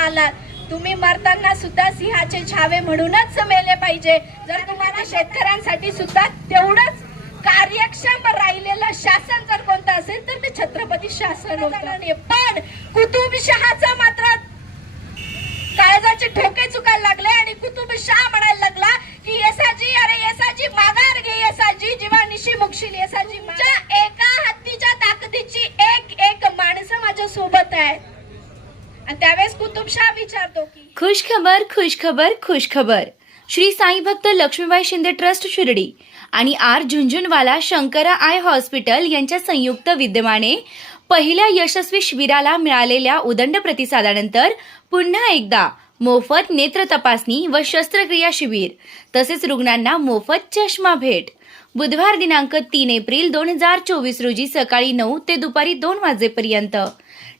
आलात, तुम्ही मरताना सुद्धा सिंहाचे छावे म्हणूनच मेले पाहिजे. जर तुम्हाला शेतकऱ्यांसाठी सुद्धा तेवढंच कार्यक्षम राहिलेलं शासन जर कोणतं असेल तर ते छत्रपती शासन होतं. पण कुतुबशहाचा मात्र काळजाचे ठोके चुकायला लागले आणि कुतुबशाह म्हणायला लागला की येसाजी, अरे येसाजी माघार घे, येसाजी जीवा निशी मुक्षील, येसाजी एका हत्तीच्या ताकदीची एक एक माणसं माझ्या सोबत आहेत. आणि त्यावेळेस कुतुबशाह विचारतो की खुश खबर, खुश खबर, खुश खबर. श्री साई भक्त लक्ष्मीबाई शिंदे ट्रस्ट शिर्डी आणि R Jhunjhunwala Shankara eye hospital यांच्या संयुक्त विद्यमाने पहिल्या यशस्वी शिबिराला मिळालेल्या उदंड प्रतिसादानंतर पुन्हा एकदा मोफत नेत्र तपासणी व शस्त्रक्रिया शिबिर तसेच रुग्णांना मोफत चष्मा भेट बुधवार दिनांक 3 एप्रिल 2024 रोजी सकाळी 9 ते दुपारी 2 वाजेपर्यंत.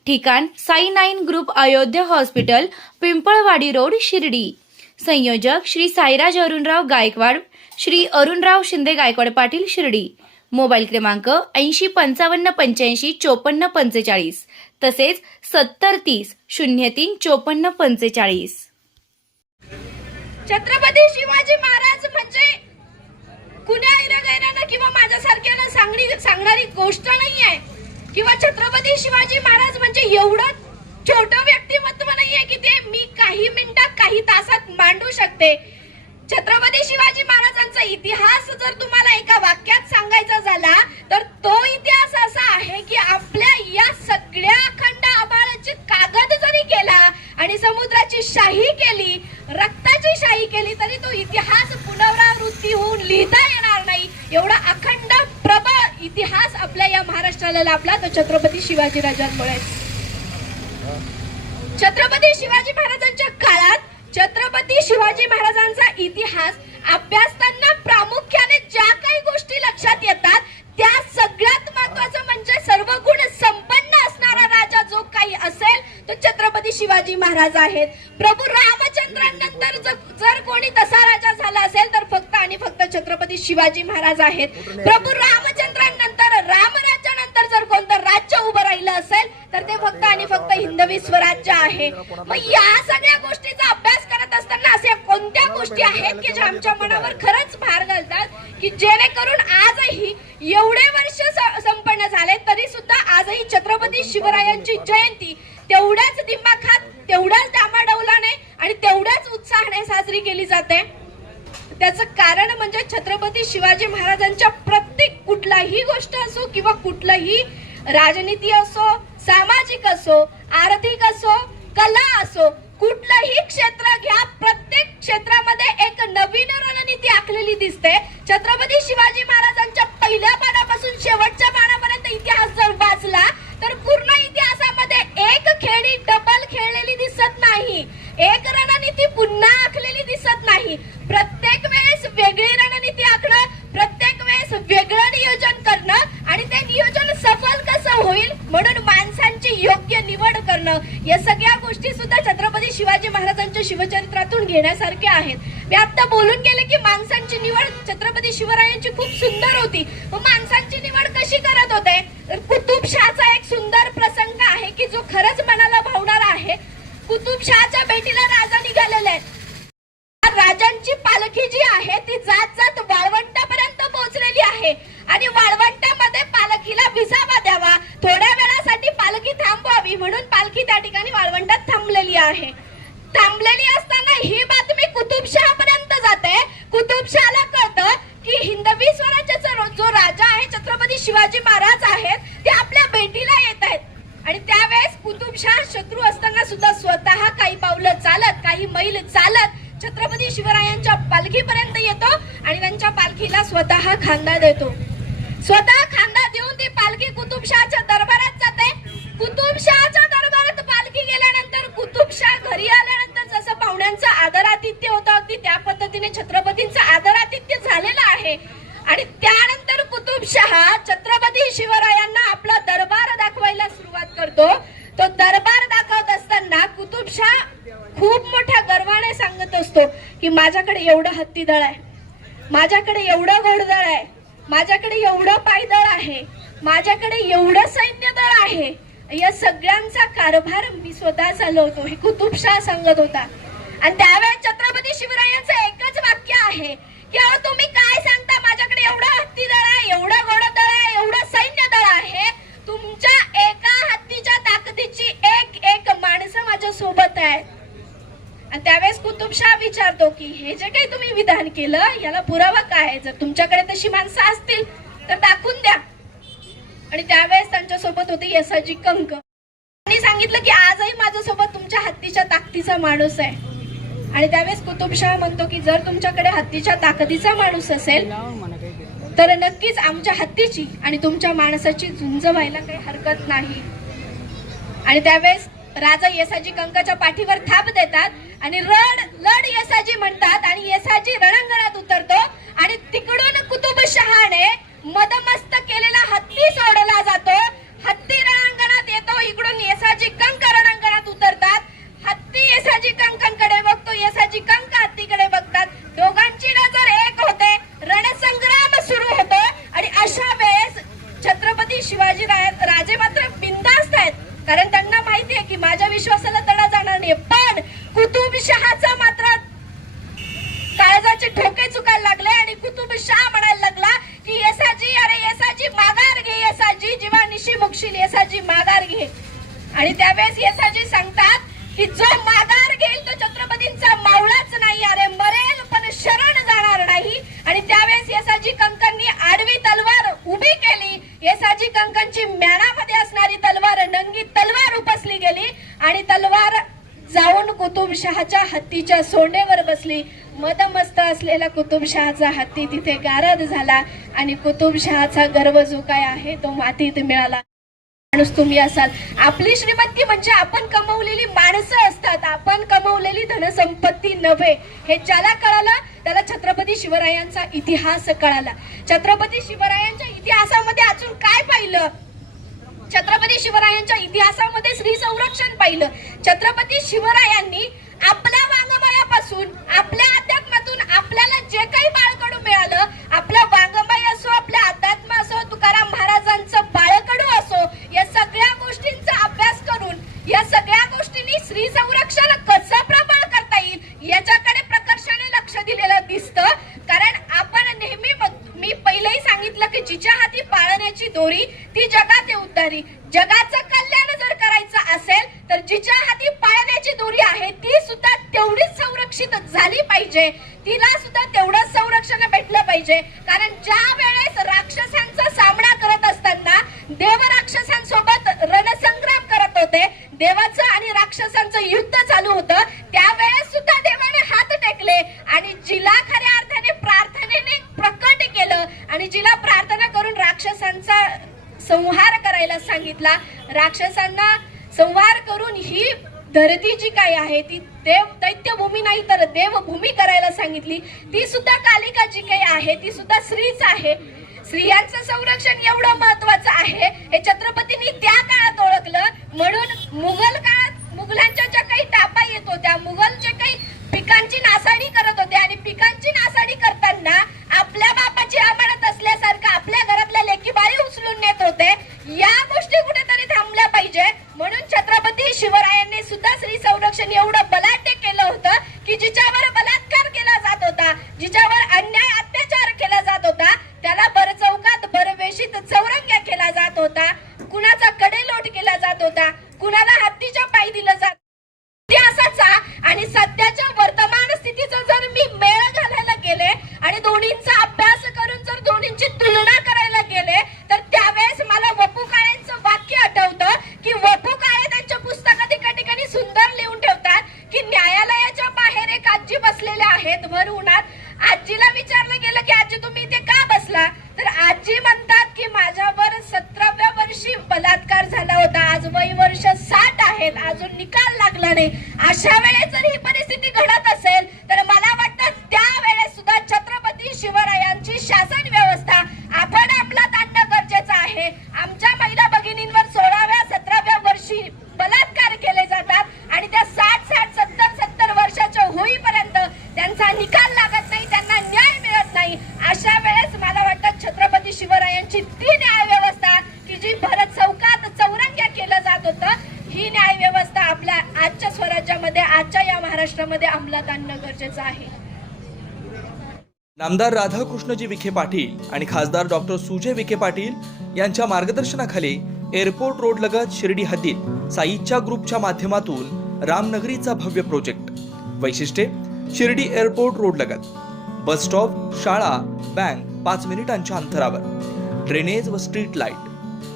ठिकाण Sai 9 group Ayodhya hospital, Pimpalwadi road, Shirdi. संयोजक श्री साईराज अरुणराव गायकवाड, श्री अरुणराव शिंदे गायकवाड पाटील, शिर्डी. मोबाईल क्रमांक 8055855445 तसेच 7030 03 5445. छत्रपती शिवाजी महाराज म्हणजे कुण्या इरागैरानं किंवा माझ्यासारख्यानं सांगणारी गोष्ट नाहीये, किंवा छत्रपती शिवाजी महाराज म्हणजे एवढं छोटं व्यक्तिमत्व नाहीये की ते मी काही मिनिटात काही तासात मांडू शकते. छत्रपती शिवाजी महाराजांचा इतिहास जर तुम्हाला एका वाक्यात सांगायचा झाला तर तो इतिहास असा आहे की आपल्या या सगळ्या अखंड आभाळाची कागद जरी केला आणि समुद्राची शाही केली, रक्ताची शाही केली, तरी तो इतिहास पुनरावृत्ती होऊन लिहिता येणार नाही. एवढा अखंड प्रबळ इतिहास आपल्या या महाराष्ट्राला लाभला तो छत्रपती शिवाजी राजांमुळे. छत्रपती शिवाजी महाराजांच्या काळात छत्रपती शिवाजी महाराजांचा इतिहास अभ्यासताना प्रामुख्याने ज्या काही गोष्टी लक्षात येतात त्या सगळ्यात महत्त्वाचं म्हणजे सर्व गुण संपन्न असणारा राजा जो काही असेल तो छत्रपती शिवाजी महाराज आहेत. प्रभू रामचंद्रांनंतर जर कोणी तसा राजा झाला असेल तर फक्त आणि फक्त छत्रपती शिवाजी महाराज आहेत. प्रभू रामचंद्रांनंतर रामराज्यानंतर जर कोणतं राज्य उभं राहिलं असेल तर ते फक्त आणि फक्त हिंदवी स्वराज्य आहे. मग या सगळ्या गोष्टीचा अभ्यास करत असताना अशा कोणत्या गोष्टी आहेत की ज्या आमच्या मनावर खरंच भार घालतात की जेणेकरून आजही एवढे वर्ष संपन्न झाले तरी सुद्धा आजही छत्रपती शिवरायांची जयंती तेवढ्याच दिमाखात, तेवढ्याच डामाडौलाने आणि तेवढ्याच उत्साहाने साजरी केली जाते. त्याचं कारण म्हणजे छत्रपती शिवाजी महाराजांच्या प्रत्येक कुठलाही गोष्ट असो किंवा कुठलाही राजनीती असो, सामाजिक असो, आर्थिक असो, कला असो, कुठलंही क्षेत्र घ्या, प्रत्येक क्षेत्रामध्ये एक नवीन रणनीती आखलेली दिसते. छत्रपती शिवाजी महाराजांच्या पहिल्या पानापासून शेवटच्या पानापर्यंत इतिहास जर वाचला तर पूर्ण इतिहासामध्ये एक खेळी डबल खेळलेली दिसत नाही, एक रणनीती पुन्हा आखलेली दिसत नाही. प्रत्येक वेळेस वेगळी रणनीती आखणं, प्रत्येक वेळेस वेगळं नियोजन करणं आणि ते नियोजन सफल कसं होईल म्हणून माणसांची योग्य निवड करणं, या सगळ्या गोष्टी सुद्धा छत्रपती शिवाजी महाराजांच्या शिवचरित्रातून घेण्यासारख्या आहेत. मी आता बोलून गेले की माणसांची निवड छत्रपती शिवरायांची खूप सुंदर होती. माणसांची निवड कशी करत होते तर कुतुबशहाचा एक सुंदर प्रसंग आहे की जो खरंच मनाला भावणारा आहे. कुतुबशहाच्या भेटीला राजा निघालेले आहेत. राजांची पालखी जी आहे ती जात जात वाळवंटापर्यंत पोहोचलेली आहे आणि वाळवंटामध्ये पालखीला विसावा द्यावा, थोड्या वेळासाठी पालखी थांबवावी म्हणून पालखी त्या ठिकाणी वाळवंटात थांबलेली आहे. थांबलेली असताना ही बातमी कुतुबशहापर्यंत जाते. कुतुबशहाला कळतं की हिंदवी स्वराज्याचा जो राजा आहे छत्रपती शिवाजी महाराज आहेत ते आपल्या भेटीला येत आहेत. आणि त्यावेळेस कुतुबशाह शत्रू असताना सुद्धा स्वतः काही पावलं चालत, काही मैल चालत छत्रपती शिवरायांच्या पालखीपर्यंत येतो आणि त्यांच्या पालखीला स्वतः खांदा देतो. स्वतः खांदा देऊन ती पालखी कुतुबशहाच्या दरबारात जाते. कुतुबशहाच्या दरबारात पालखी गेल्यानंतर कुतुबशाह घरी आल्यानंतर जसं पाहुण्यांचं आदरातिथ्य होतं अगदी त्या पद्धतीने छत्रपतींचं आदरातिथ्य झालेलं आहे. आणि त्यानंतर कुतुबशाह छत्रपती शिवरायांना आपला दरबार दाखवायला सुरुवात करतो. तो दरबार दाखवत असताना कुतुबशाह खूप मोठ्या गर्वाने सांगत असतो की माझ्याकडे एवढं हत्तीदळ आहे, माझ्याकडे एवढं घोडदळ आहे, माझ्याकडे एवढं पायदळ आहे, माझ्याकडे एवढं सैन्यदळ आहे या सगळ्यांचा कारभार मी स्वतः चालवतो, हे कुतुबशाह सांगत होता. आणि त्यावेळेस छत्रपती शिवरायांचं एकच वाक्य आहे की अहो तुम्ही काय सांगता, माझ्याकडे एवढा हत्ती दळ आहे, एवढा घोडदळ आहे, एवढं सैन्य दळ आहे, तुमच्या एका हत्तीच्या ताकदीची एक माणसं माझ्या सोबत आहे. आणि त्यावेळेस कुतुबशाह विचारतो की हे जे काही तुम्ही विधान केलं याला पुरावा काय आहे, जर तुमच्याकडे तशी माणसं असतील तर दाखवून द्या. आणि त्यावेळेस त्यांच्या सोबत होते यसाजी कंक. त्यांनी सांगितलं की आजही माझ्यासोबत तुमच्या हत्तीच्या ताकदीचा माणूस आहे. आणि त्यावेळेस कुतुबशाह म्हणतो की जर तुमच्याकडे हत्तीच्या ताकदीचा माणूस असेल तर नक्कीच आमच्या हत्तीची आणि तुमच्या माणसाची झुंज व्हायला काही हरकत नाही. आणि त्यावेळेस राजा येसाजी कंकाच्या पाठीवर थाप देतात आणि लढ येसाजी म्हणतात आणि येसाजी रणांगणात उतरतो आणि तिकडून कुतुबशहाने मदमस्त केलेला हत्ती सोडला जातो. हत्ती रणांगणात येतो, इकडून येसाजी कंक रणांगणात उतरतात. हत्ती येसाजी कंकांकडे बघतो, येसाजी कंक हत्तीकडे बघतात, दोघांची नजर एक होते, रणसंग्राम सुरू होतो. आणि अशा वेळेस छत्रपती शिवाजी राजे मात्र बिनधास्त आहेत, कारण त्यांना माहिती आहे की माझ्या विश्वासाला तडा जाणार नाही. पण कुतुबशहाचा मात्र काळजाचे ठोके चुकायला लागले आणि कुतुबशाह म्हणायला लागला की येसाजी, अरे येसाजी माघार घे, येसाजी जेव्हा निशी मुक्षील, येसाजी माघार घे. आणि त्यावेळेस येसाजी सांगतात की जो माघार घेईल तो छत्रपतींचा मावळाच नाही, अरे मरेल पण शरण जाणार नाही. आणि त्यावेळेस येसाजी कंकांनी आडवी तलवार उभी केली. येसाजी कंकांची म्याणामध्ये असणारी तलवार नंगी तलवार उपसली गेली आणि तलवार जाऊन कुतुबशहाच्या हत्तीच्या सोंडेवर बसली. मदमस्त असलेला कुतुबशहाचा हत्ती तिथे गारद झाला आणि कुतुबशहाचा गर्व जो काय आहे तो मातीत मिळाला. माणूस तुम्ही असाल. आपली श्रीमंती म्हणजे आपण कमवलेली माणसं असतात, आपण कमवलेली धनसंपत्ती नव्हे. हे ज्याला कळालं त्याला छत्रपती शिवरायांचा इतिहास कळाला. छत्रपती शिवरायांच्या इतिहासामध्ये अजून काय पाहिलं? छत्रपती शिवरायांच्या इतिहासामध्ये स्त्री संरक्षण पाहिलं. छत्रपती शिवरायांनी आपल्या वाङ्मयापासून, आपल्या अध्यात्मातून आपल्याला जे काही बाळकडू मिळालं, आपला वाङ्मय असो, आपल्या अध्यात्म असो, तुकाराम महाराजांचं बाळकडू असो, या सगळ्या गोष्टींचा अभ्यास करून या सगळ्या गोष्टींनी स्त्री संरक्षण कसं प्रबळ करता येईल याच्याकडे प्रकर्षाने लक्ष दिलेलं दिसतं. कारण आपण नेहमी, मी पहिलेही सांगितलं की जिच्या हाती पाळण्याची दोरी ती जगात उद्धारी. जगाचं कल्याण जर करायचं असेल तर जिच्या हाती पाळण्याची दोरी आहे ती सुद्धा तेवढीच संरक्षित झाली पाहिजे, तिला सुद्धा तेवढंच संरक्षण भेटलं पाहिजे. कारण ज्या वेळेस राक्षसांचा सामना करत असताना देव राक्षसांसोबत रणसंग्राम करत होते, देवाचं आणि राक्षसांचं युद्ध चालू होतं, त्यावेळेस सुद्धा देवाने हात टेकले आणि जिला खऱ्या अर्थाने प्रार्थनेने प्रकट केलं आणि जिला प्रार्थना करून राक्षसांचा संहार करायला सांगितला, राक्षसांना संहार करून ही धरती जी काही आहे ती देव दैत्यभूमी नाही तर देवभूमी करायला सांगितली. ती सुद्धा कालिका जी काही आहे ती सुद्धा स्त्रीच आहे. स्त्रियांचं संरक्षण एवढं महत्वाचं आहे हे छत्रपतींनी त्या काळात ओळखलं. म्हणून मुघल काळात मुघलांच्या ज्या काही टापा येत होत्या, मुघल जे काही पिकांची नासाडी करत होते आणि पिकांची नासाडी करताना आपल्या बापाची अमानत असल्यासारखं आपल्या घरातल्या लेकी बाळी उचलून नेत होते, या गोष्टी कुठेतरी थांबल्या पाहिजे. म्हणून छत्रपती शिवरायांनी सुद्धा स्त्री संरक्षण एवढं बलाढ्य केलं होतं की जिच्यावर बलात्कार केला जात होता, जिच्यावर अन्याय अत्याचार केला जात होता, त्याला भरचौकात भरवेशीत चौरंग्या केला जात होता, कुणाचा कडेलोट केला जात होता, कुणाला हत्तीच्या पायी दिलं जात. इतिहासाचा आणि सध्याच्या वर्तमान स्थितीचा जर मी मेळ घालायला गेले आणि दोन्हींचा अभ्यास करून जर दोन्हींची तुलना करायला गेले तर त्यावेळेस मला वपू काळेंचं वाक्य आठवतं की वपू काळे त्यांच्या पुस्तकात एका ठिकाणी सुंदर लिहून ठेवतात की न्यायालयाच्या बाहेर एक आजी बसलेल्या आहेत भर उन्हात. आजीला विचारलं गेलं की आजी तुम्ही इथे का बसला, तर आजी म्हणतात की माझ्यावर 17व्या वर्षी बलात्कार झाला होता, आज वय वर्ष 60 आहेत, अजून निकाल लागला नाही. अशा वेळेस जर ही परिस्थिती घडत असेल तर मला वाटतं त्यावेळेस सुद्धा छत्रपती शिवरायांची शासन व्यवस्था आपण अंमलात आणणं गरजेचं आहे. आमच्या महिला भगिनींवर 16व्या 17व्या वर्षी बलात्कार केले जातात आणि त्या 60-70 वर्षाच्या होईपर्यंत त्यांचा निकाल लागत नाही, त्यांना न्याय मिळत नाही. अशा वेळेस मला वाटतं छत्रपती शिवरायांची ती न्याय व्यवस्था की जी भरत चौकात चौरंग्या केलं जात महाराष्ट्रामध्ये अंमलात आणणं गरजेचं आहे. नामदार राधाकृष्णजी विखे पाटील आणि खासदार डॉक्टर सुजय विखे पाटील यांच्या मार्गदर्शनाखाली एअरपोर्ट रोड लगत शिर्डी हद्दीत साईच्या ग्रुपच्या माध्यमातून रामनगरीचा भव्य प्रोजेक्ट. वैशिष्ट्ये: शिर्डी एअरपोर्ट रोड लगत बस स्टॉप, शाळा, बँक 5 मिनिटांच्या अंतरावर, ड्रेनेज व स्ट्रीट लाईट.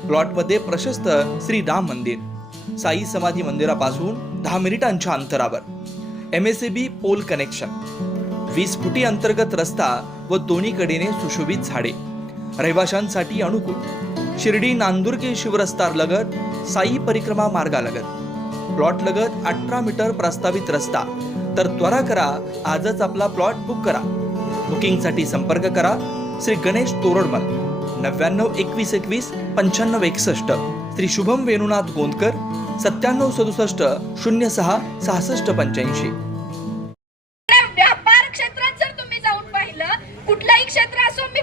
प्लॉटमध्ये प्रशस्त श्री राम मंदिर, साई समाधी मंदिरापासून 10 मिनिटांच्या अंतरावर, MSAB पोल कनेक्शन, 20 फुटी अंतर्गत रस्ता व दोन्ही कडेने सुशोभित झाडे, रहिवाशांसाठी अनुकूल. शिर्डी नांदुर्गे शिवरस्ता लगत साई परिक्रमा मार्गालगत प्लॉट लगत 18 मीटर प्रस्तावित रस्ता. तर त्वरा करा, आजच आपला प्लॉट बुक करा. बुकिंगसाठी संपर्क करा श्री गणेश तोरडमल 99 21 21 95 61, श्री शुभम वेणुनाथ गोंदकर 97 67 06 66 85. व्यापार क्षेत्रात जर तुम्ही जाऊन पाहिलं, कुठलंही क्षेत्र असो, मी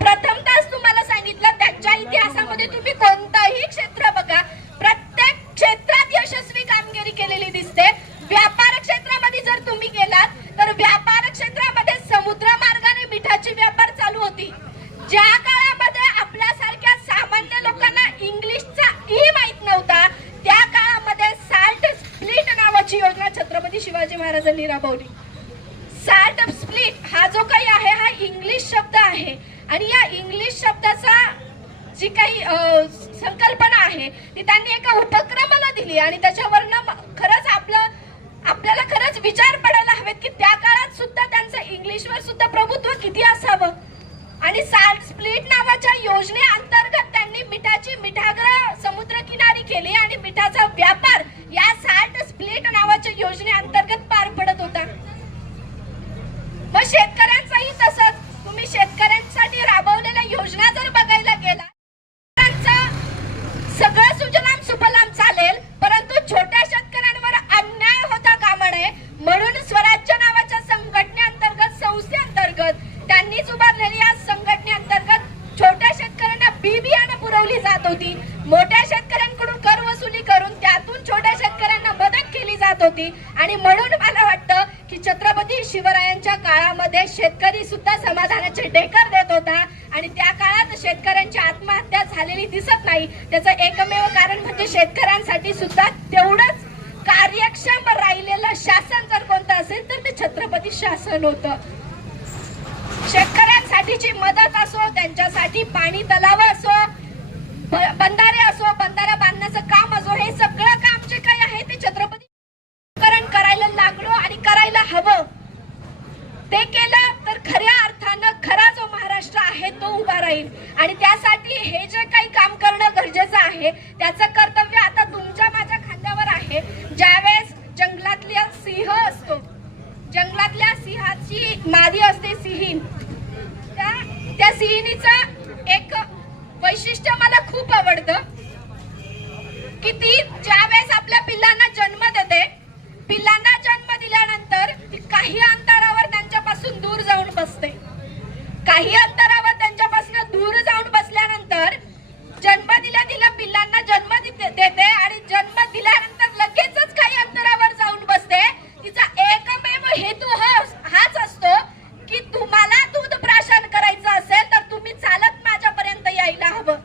प्रथमतःच तुम्हाला सांगितलं त्यांच्या इतिहासामध्ये तुम्ही कोणतंही क्षेत्र बघा, प्रत्येक क्षेत्रात यशस्वी कामगिरी केलेली दिसते. व्यापार क्षेत्रामध्ये जर तुम्ही गेलात तर व्यापार क्षेत्रामध्ये समुद्र मार्गाने मिठाची व्यापार चालू होती. ज्या काळामध्ये आपल्यासारख्या सामान्य लोकांना इंग्लिशचा माहित नव्हता, त्या काळामध्ये साल्ट स्प्लिट नावाची योजना छत्रपती शिवाजी महाराजांनी राबवली. साल्ट स्प्लिट हा जो काही आहे हा इंग्लिश शब्द आहे आणि या इंग्लिश शब्दाचा जी काही संकल्पना आहे ती त्यांनी एका उपक्रमाला दिली आणि त्याच्यावरनं खरंच आपल्याला खरंच विचार पडायला हवेत की त्या काळात सुद्धा त्यांचं इंग्लिशवर सुद्धा प्रभुत्व किती असावं. आणि साल्ट स्प्लिट नावाच्या योजनेअंतर्गत त्यांनी मिठाची मिठागृह समुद्रकिनारी केली आणि मिठाचा व्यापार या साल्ट स्प्लिट नावाच्या योजनेअंतर्गत पार पडत होता. मग शेतकऱ्यांचाही तसंच. तुम्ही शेतकऱ्यांसाठी राबवलेल्या योजना जर बघायला गेला, सगळं सुजलाम सुफलाम चालेल, परंतु छोट्या शेतकऱ्यांवर अन्याय होता कामा नये म्हणून स्वराज्य नावाच्या संघटनेअंतर्गत, संस्थेअंतर्गत त्यांनीच उभारलेल्या या संघटनेअंतर्गत छोट्या शेतकऱ्यांना बियाणं पुरवली जात होती. मोठ्या शेतकऱ्यांकडून कर वसुली करून त्यातून छोट्या शेतकऱ्यांना मदत केली जात होती. आणि म्हणून मला वाटतं की छत्रपती शिवरायांच्या काळामध्ये शेतकरी सुद्धा समाधानाचे ढेकर देत होता आणि त्या काळात शेतकऱ्यांची आत्महत्या झालेली दिसत नाही. त्याचं एकमेव कारण म्हणजे शेतकऱ्यांसाठी सुद्धा तेवढंच कार्यक्षम राहिलेलं शासन जर कोणतं असेल तर ते छत्रपती शासन होतं. शेतकऱ्यांसाठीची मदत असो, त्यांच्यासाठी पाणी तलाव असो, बंधारे असो, बंधारा बांधण्याचं काम असो, हे सगळं काम जे काही आहे ते छत्रपती करायला लागलो आणि करायला हवं. ते केलं तर खऱ्या अर्थानं खरा जो महाराष्ट्र आहे तो उभा राहील. आणि त्यासाठी हे जे काही काम करणं गरजेचं आहे त्याचं कर्तव्य आता तुमच्या माझ्या खांद्यावर आहे. ज्यावेळेस जंगलातल्या सिंह असतो, जंगलातल्या सिंहाची मादी असते सिंहीण, त्या सिंहिणीचं एक वैशिष्ट्य मला खूप आवडतं की ती ज्यावेळेस आपल्या पिल्लांना जन्म देते, पिल्लांना जन्म दिल्यानंतर ती काही अंतरावर त्यांच्यापासून दूर जाऊन बसते. काही अंतरावर त्यांच्यापासून दूर जाऊन बसल्यानंतर जन्म दिल्या पिल्लांना जन्म देते आणि जन्म दिल्यानंतर लगेचच काही अंतरावर जाऊन बसते. तिचा एकमेव हेतू हाच असतो की तुम्हाला दूध प्राशन करायचं असेल तर तुम्ही चालत माझ्यापर्यंत यायला हवं.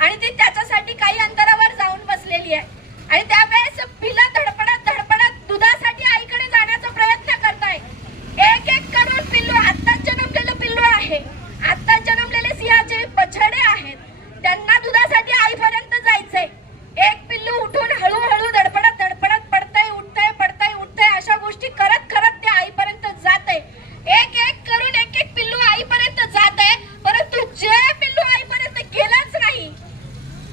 आणि ती त्याच्यासाठी काही अंतरावर जाऊन बसलेली आहे. आणि त्यावेळेस पिल्ला धडपडत धडपडत दुधासाठी आईकडे जाण्याचा प्रयत्न करताय. एक एक करून पिल्लू, आत्ताच जन्मलेलं पिल्लू आहे, आत्ताच जन्मलेले सिंहाचे बछडे आहेत, त्यांना दुधासाठी आईपर्यंत जायचंय. एक पिल्लू उठून हळूहळू धडपडत धडपडत पडतंय उठतंय, पडतंय उठतंय, अशा गोष्टी करत करत ते आईपर्यंत जाते. एक एक करून एक एक पिल्लू आईपर्यंत जाते. परंतु जे पिल्लू आईपर्यंत गेलंच नाही,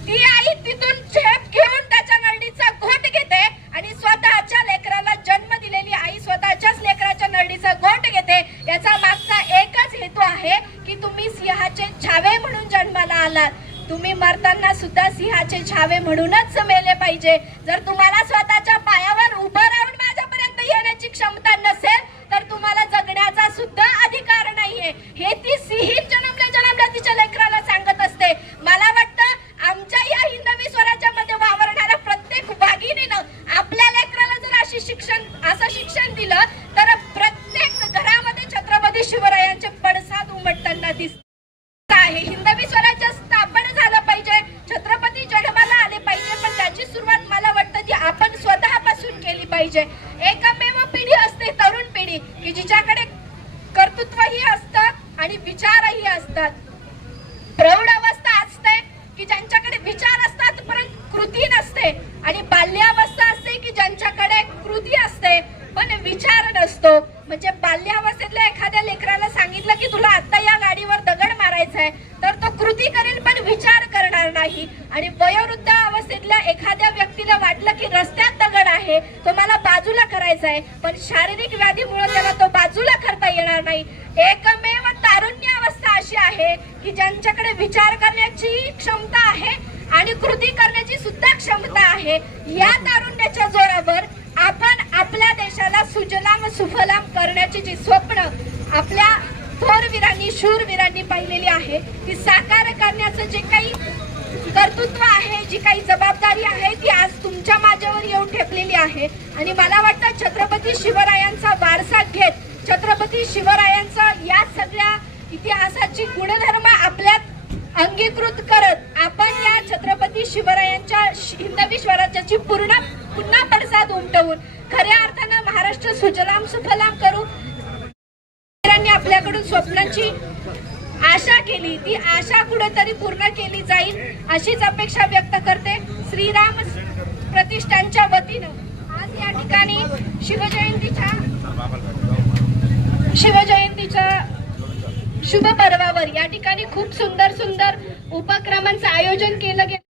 ती आई तिथून झेप घेऊन त्याच्या नळीचा घोट घेते आणि स्वतःच्या लेकराला जन्म दिलेली आई स्वतःच्याच लेकराच्या नळीचा घोट घेते. याचा मागचा एकच हेतू आहे की तुम्ही सिंहाचे छावे म्हणून जन्माला आलात. तुम्ही मरताना सुद्धा सिंहाचे छावे म्हणूनच मेले पाहिजे. जर तुम्हाला स्वतःच्या पायावर उभं राहून माझ्यापर्यंत येण्याची क्षमता नसेल तर तुम्हाला जगण्याचा सुद्धा अधिकार नाहीये. हे ती सिंहीण जन्मल्या तिच्या लेकराला सांगत असते. मला वाटतं आमच्या या हिंदवी स्वराज्यामध्ये वावरणाऱ्या प्रत्येक वाघिणीनं आपल्या लेकराला जर असं शिक्षण दिलं आहे. हिंदवी स्वराज्य स्थापन झालं पाहिजे, छत्रपती जन्माला आले पाहिजे, पण त्याची सुरुवात मला वाटतं ती आपण स्वतःपासून केली पाहिजे. एकमेव पिढी असते तरुण पिढी की जिच्याकडे कर्तृत्वही असतं आणि विचारही असतात. प्रौढ अवस्था असते की ज्यांच्याकडे विचार असतात परंतु कृती नसते, आणि बाल्यावस्था असते की ज्यांच्याकडे कृती असते पण विचार नसतो. म्हणजे बाल्यावस्थेतल्या एखाद्या लेकराला सांगितलं की तुला आता या गाडीवर दगड मारायचा आहे तर तो कृती करेल पण विचार करणार नाही. आणि वयोवृद्ध अवस्थेतल्या एखाद्या व्यक्तीला वाटलं की रस्त्यात दगड आहे तो मला बाजूला करायचा आहे, पण शारीरिक व्याधीमुळे त्याला तो बाजूला करता येणार नाही. एकमेव तारुण्य अवस्था अशी आहे की ज्यांच्याकडे विचार करण्याची क्षमता आहे आणि कृती करण्याची सुद्धा क्षमता आहे. या तारुण्याच्या जोरावर आपण आपल्या देशाला सुजलाम सुफलाम करण्याची जी स्वप्न आपल्या थोरवीरांनी शूरवीरांनी पाहिलेली आहे ती साकार करण्याचं जे काही कर्तृत्व आहे, जी काही जबाबदारी आहे ती आज तुमच्या माझ्यावर येऊन ठेपलेली आहे. आणि मला वाटतं छत्रपती शिवरायांचा वारसा घेत, छत्रपती शिवरायांचा या सगळ्या इतिहासाची गुणधर्म आपल्यात अंगीकृत करत आपण या छत्रपती शिवरायांच्या हिंदवी स्वराज्याची पुन्हा पडसाद उमटवून खऱ्या अर्थानं महाराष्ट्र सुजलाम सुफलाम करू. आपल्याकडून स्वप्नांची आशा केली, ती आशा कुठेतरी पूर्ण केली जाईल अशीच अपेक्षा व्यक्त करते. श्रीराम प्रतिष्ठानच्या वतीनं आज या ठिकाणी शिवजयंतीच्या शुभ पर्वावर या ठिकाणी खूप सुंदर उपक्रमांचं आयोजन केलं गेलं.